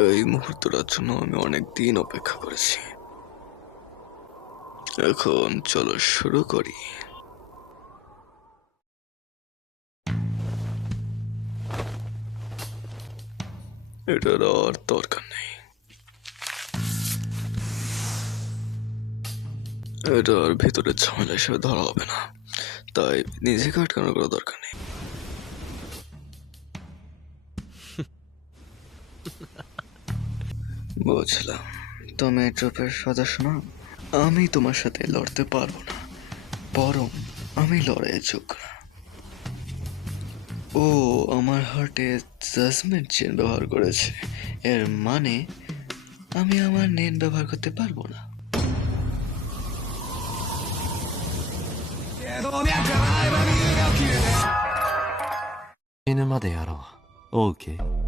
এই মুহূর্তটার জন্য আমি অনেক দিন অপেক্ষা করেছি। এখন চলো শুরু করি। এটার আর দরকার নেই, এটার ভিতরে ঝামেলা হিসেবে ধরা হবে না, তাই নিজেকে আটকানোর কোনো দরকার নেই। বুঝলাম, তুমি ট্রুপের সদস্য না। আমি তোমার সাথে লড়তে পারবো না, বরং আমি লড়াইয়ের যোগ্য না। ও আমার হার্টে জাজমেন্ট চেন ব্যবহার করেছে, এর মানে আমি আমার নেন ব্যবহার করতে পারবো না। 死ぬまでやろう。オーケー。